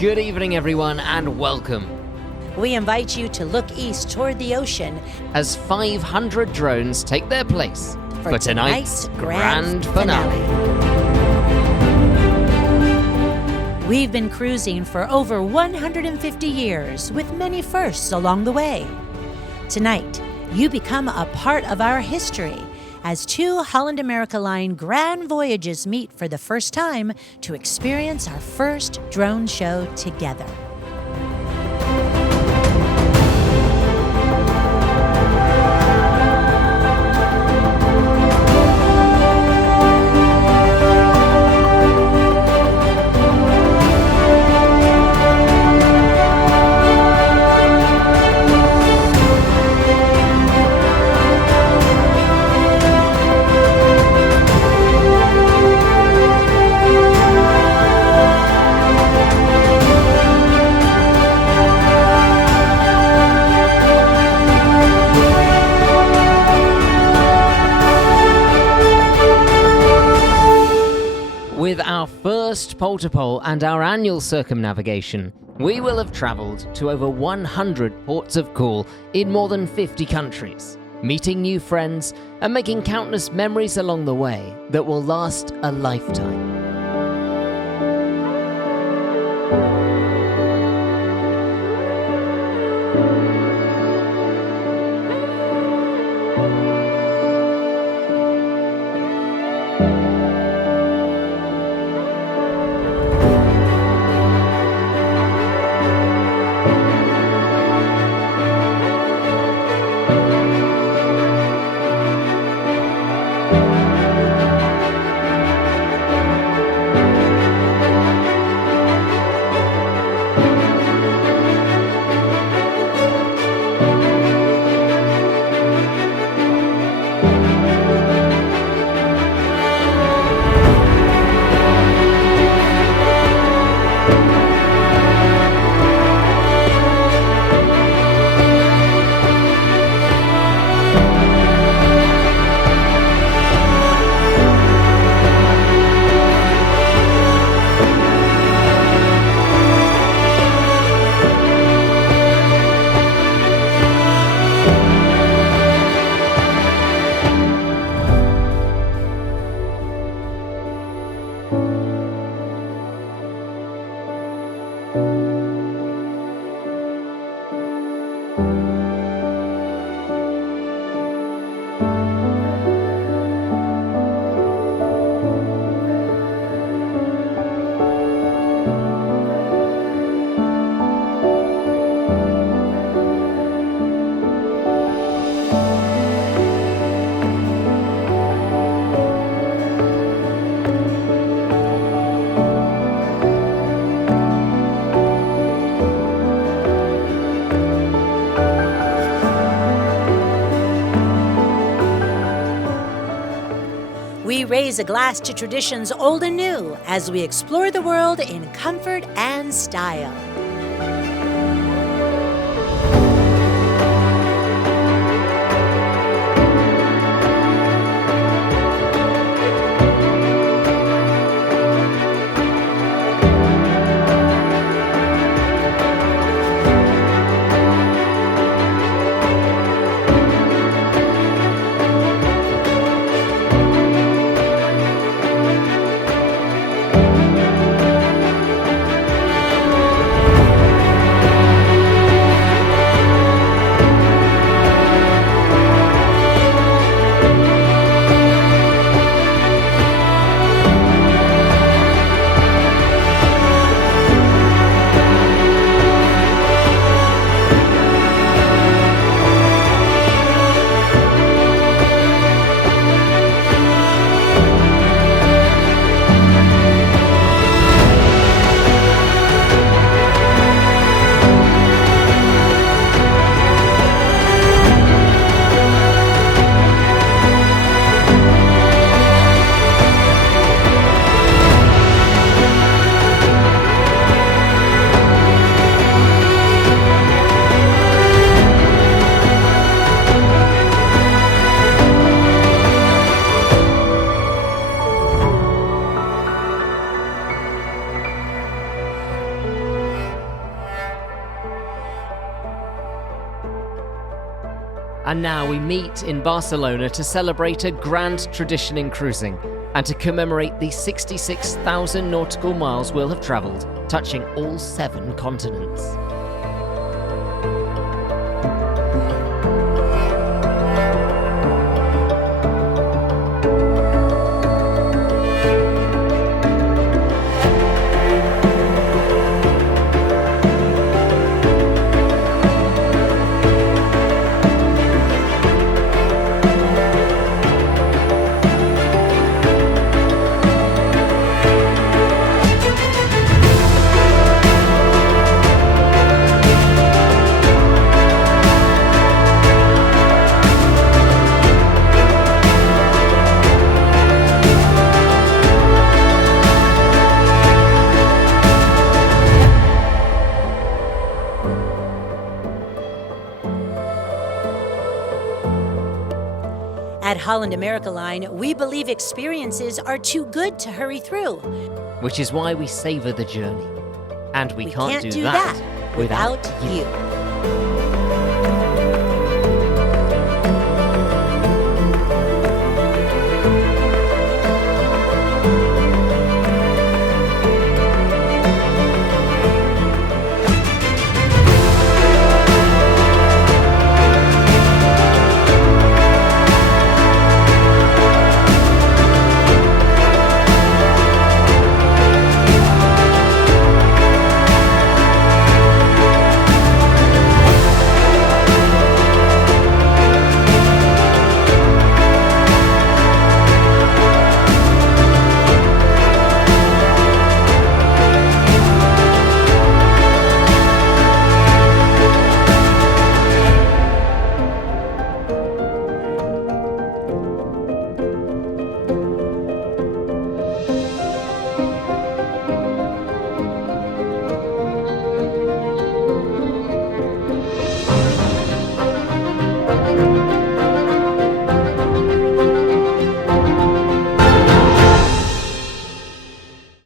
Good evening, everyone, and welcome. We invite you to look east toward the ocean as 500 drones take their place for tonight's grand finale. We've been cruising for over 150 years with many firsts along the way. Tonight, you become a part of our history as two Holland America Line Grand Voyages meet for the first time to experience our first drone show together. With our first pole-to-pole and our annual circumnavigation, we will have travelled to over 100 ports of call in more than 50 countries, meeting new friends and making countless memories along the way that will last a lifetime. We raise a glass to traditions old and new as we explore the world in comfort and style. And now we meet in Barcelona to celebrate a grand tradition in cruising and to commemorate the 66,000 nautical miles we'll have travelled, touching all 7 continents. At Holland America Line, we believe experiences are too good to hurry through. Which is why we savour the journey. And we can't do that without you.